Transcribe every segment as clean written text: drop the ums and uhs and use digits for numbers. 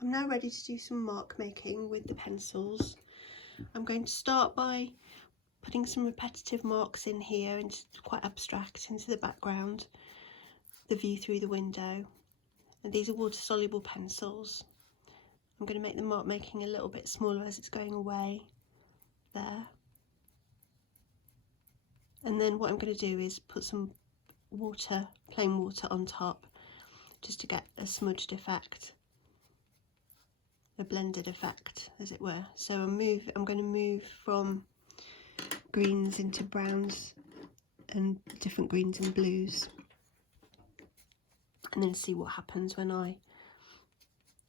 I'm now ready to do some mark making with the pencils. I'm going to start by putting some repetitive marks in here, and quite abstract, into the background, the view through the window. And these are water soluble pencils. I'm going to make the mark making a little bit smaller as it's going away there. And then what I'm going to do is put some water, plain water, on top, just to get a smudged effect, a blended effect as it were. So I'm going to move from greens into browns and different greens and blues, and then see what happens when I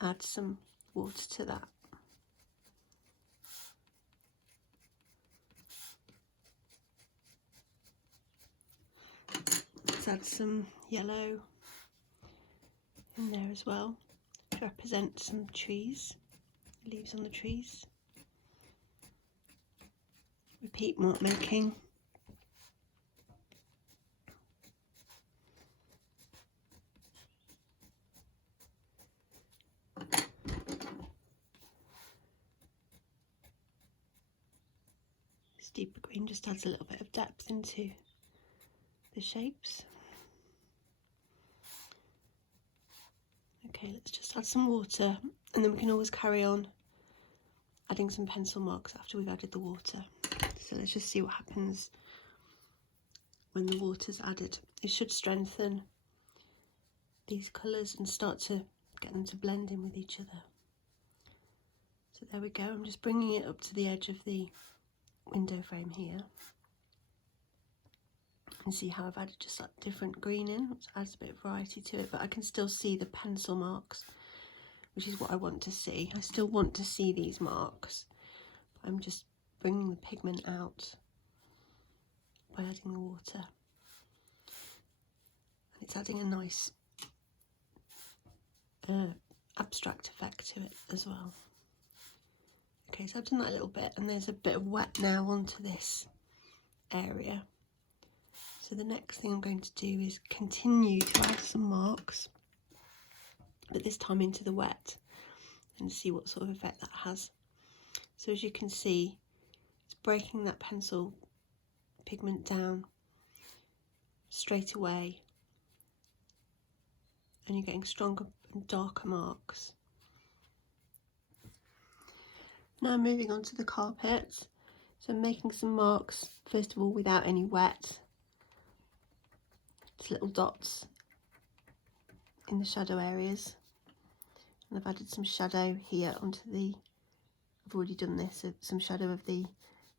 add some water to that. Let's add some yellow in there as well to represent some trees, leaves on the trees. Repeat mark making. This deeper green just adds a little bit of depth into the shapes. Okay, let's just add some water, and then we can always carry on adding some pencil marks after we've added the water. So let's just see what happens when the water's added. It should strengthen these colours and start to get them to blend in with each other. So there we go. I'm just bringing it up to the edge of the window frame here, and see how I've added just that different green in, which adds a bit of variety to it, but I can still see the pencil marks, which is what I want to see. I still want to see these marks. I'm just bringing the pigment out by adding the water, and it's adding a nice abstract effect to it as well. Okay, so I've done that a little bit, and there's a bit of wet now onto this area. So the next thing I'm going to do is continue to add some marks, but this time into the wet, and see what sort of effect that has. So as you can see, it's breaking that pencil pigment down straight away, and you're getting stronger and darker marks. Now moving on to the carpet. So I'm making some marks, first of all, without any wet. Just little dots in the shadow areas. And I've added some shadow here onto the, I've already done this, so some shadow of the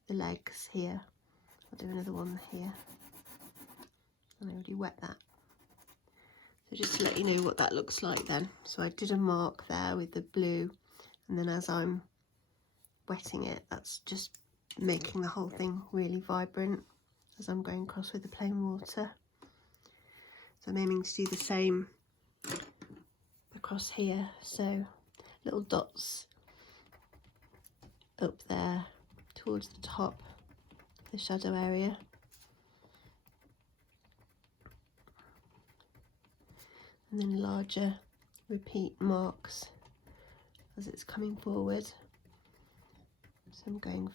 legs here. I'll do another one here. And I already wet that. So just to let you know what that looks like then. So I did a mark there with the blue, and then as I'm wetting it, that's just making the whole thing really vibrant as I'm going across with the plain water. So I'm aiming to do the same across here, so little dots up there towards the top of the shadow area, and then larger repeat marks as it's coming forward. So I'm going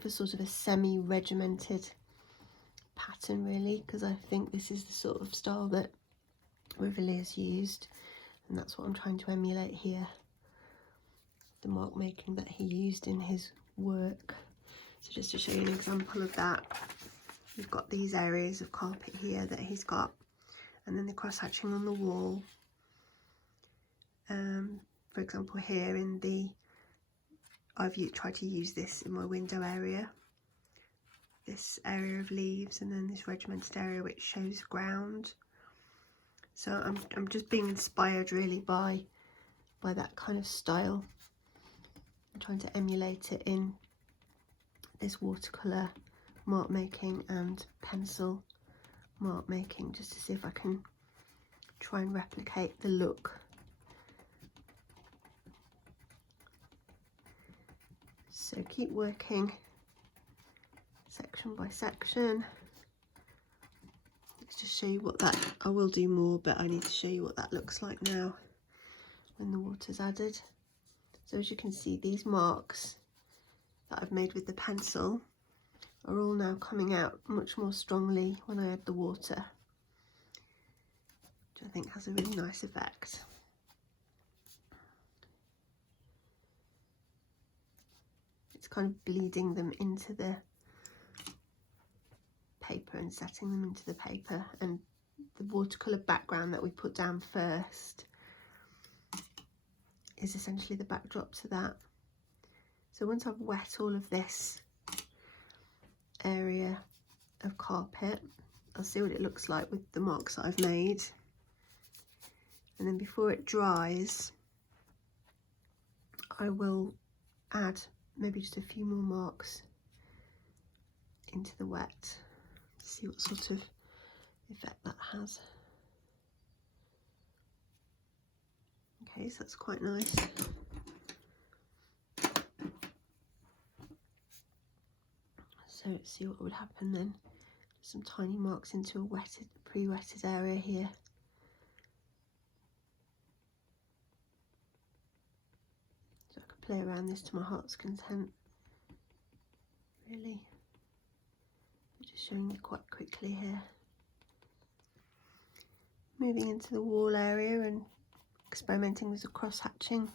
for sort of a semi-regimented pattern really, because I think this is the sort of style that Rivellier's used, and that's what I'm trying to emulate here, the mark making that he used in his work. So just to show you an example of that, we've got these areas of carpet here that he's got, and then the cross-hatching on the wall. For example, here in the, I've tried to use this in my window area, this area of leaves, and then this regimented area which shows ground. So I'm just being inspired really by that kind of style. I'm trying to emulate it in this watercolour mark making and pencil mark making, just to see if I can try and replicate the look. So keep working section by section. It's to show you what that, I will do more, but I need to show you what that looks like now when the water's added. So as you can see, these marks that I've made with the pencil are all now coming out much more strongly when I add the water, which I think has a really nice effect. It's kind of bleeding them into the paper and setting them into the paper, and the watercolour background that we put down first is essentially the backdrop to that. So once I've wet all of this area of carpet, I'll see what it looks like with the marks that I've made, and then before it dries I will add maybe just a few more marks into the wet, see what sort of effect that has. Okay, so that's quite nice. So let's see what would happen then. Some tiny marks into a wetted, pre-wetted area here. So I could play around this to my heart's content, really. I'm just showing you quite quickly here. Moving into the wall area and experimenting with the cross-hatching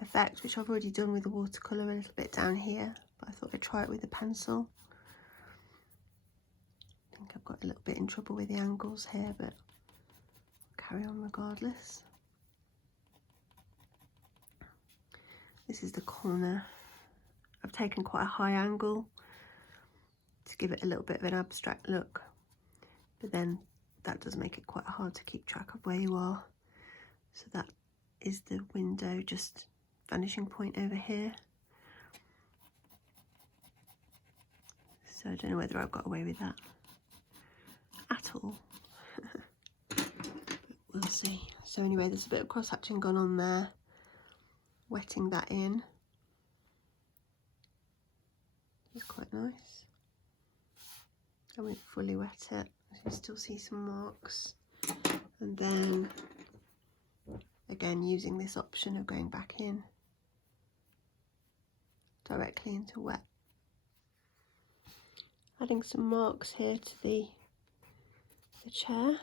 effect, which I've already done with the watercolour a little bit down here, but I thought I'd try it with the pencil. I think I've got a little bit in trouble with the angles here, but I'll carry on regardless. This is the corner. I've taken quite a high angle to give it a little bit of an abstract look, but then that does make it quite hard to keep track of where you are. So that is the window, just vanishing point over here. So I don't know whether I've got away with that at all. We'll see. So anyway, there's a bit of cross-hatching gone on there, wetting that in. It's quite nice. I won't fully wet it, you can still see some marks. And then again, using this option of going back in directly into wet. Adding some marks here to the chair.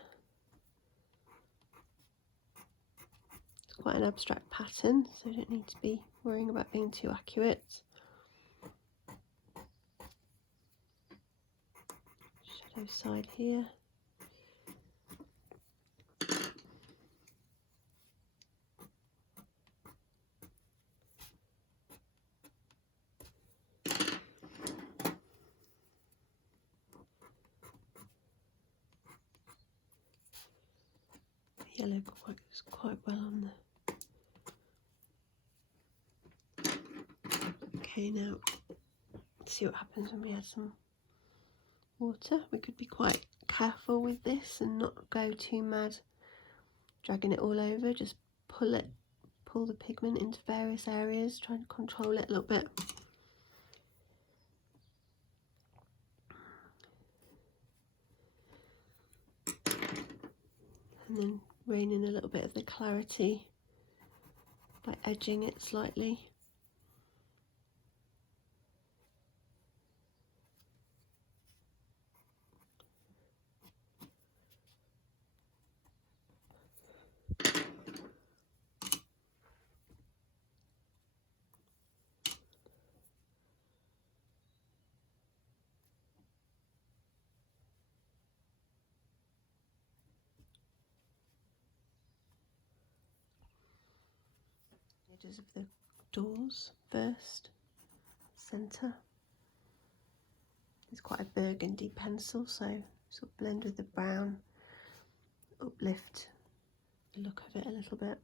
It's quite an abstract pattern, so you don't need to be worrying about being too accurate. Shadow side here. Yellow works quite well on the... Okay, now let's see what happens when we add some water. We could be quite careful with this and not go too mad dragging it all over. Just pull the pigment into various areas, trying to control it a little bit. And then rein in a little bit of the clarity by edging it slightly. Edges of the doors first, centre. It's quite a burgundy pencil, so sort of blend with the brown, uplift the look of it a little bit.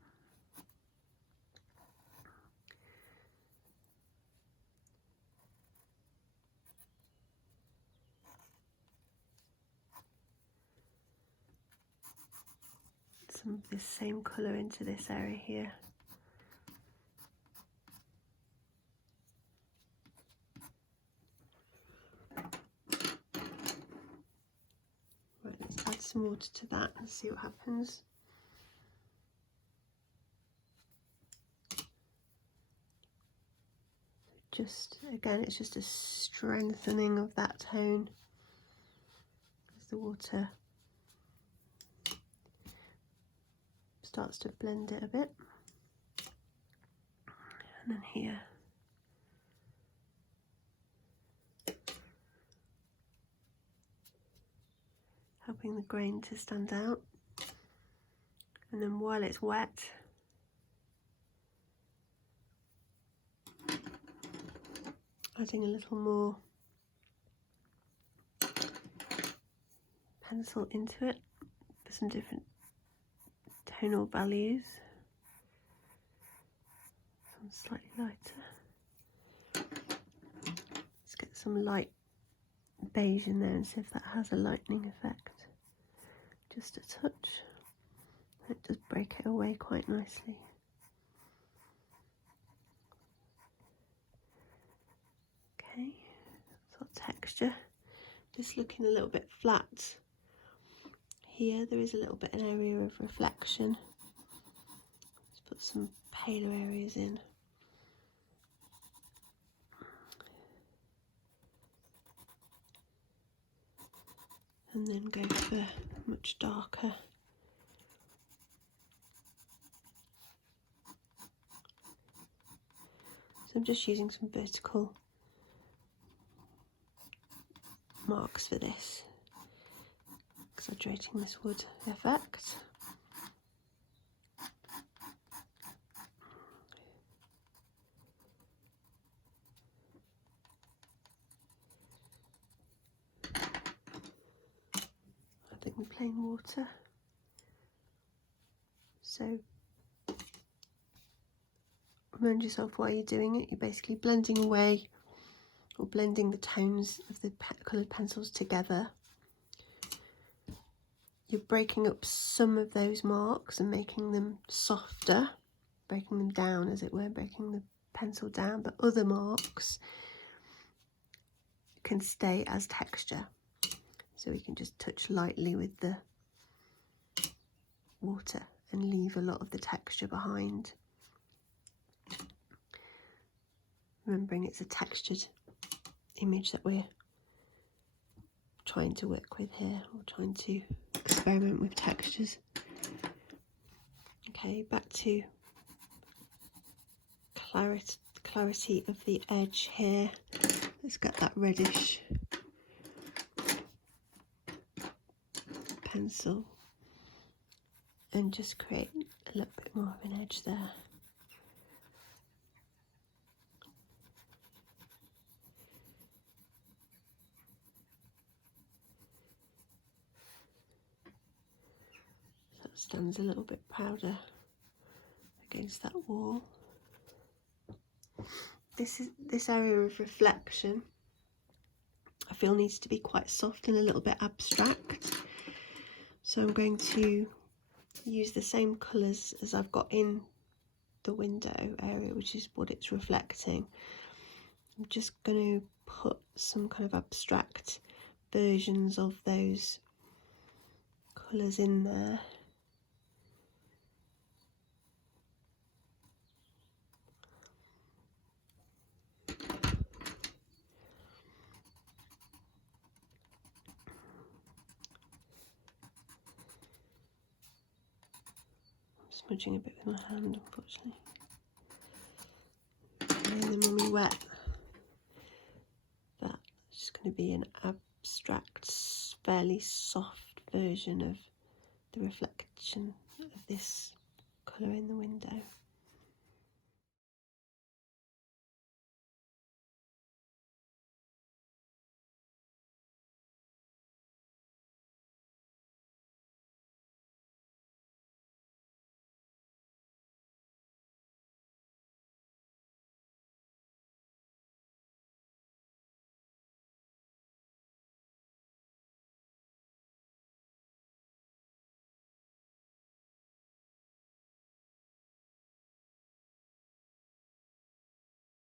Some of this same colour into this area here. some water to that and see what happens. Just again, it's just a strengthening of that tone as the water starts to blend it a bit. And then here. Helping the grain to stand out. And then while it's wet, adding a little more pencil into it for some different tonal values. Some slightly lighter. Let's get some light beige in there and see if that has a lightening effect. Just a touch. It does break it away quite nicely. Okay, sort of texture. Just looking a little bit flat. Here there is a little bit an area of reflection. Let's put some paler areas in. And then go for much darker. So I'm just using some vertical marks for this, exaggerating this wood effect. I think we're plain water. So remind yourself while you're doing it, you're basically blending away or blending the tones of the coloured pencils together. You're breaking up some of those marks and making them softer, breaking them down as it were, breaking the pencil down, but other marks can stay as texture. So we can just touch lightly with the water and leave a lot of the texture behind. Remembering it's a textured image that we're trying to work with here, or trying to experiment with textures. Okay, back to clarity of the edge here. Let's get that reddish pencil and just create a little bit more of an edge there. So that stands a little bit prouder against that wall. This area of reflection I feel needs to be quite soft and a little bit abstract. So I'm going to use the same colours as I've got in the window area, which is what it's reflecting. I'm just going to put some kind of abstract versions of those colours in there. Smudging a bit with my hand, unfortunately. And then when we wet, that's just going to be an abstract, fairly soft version of the reflection of this colour in the window.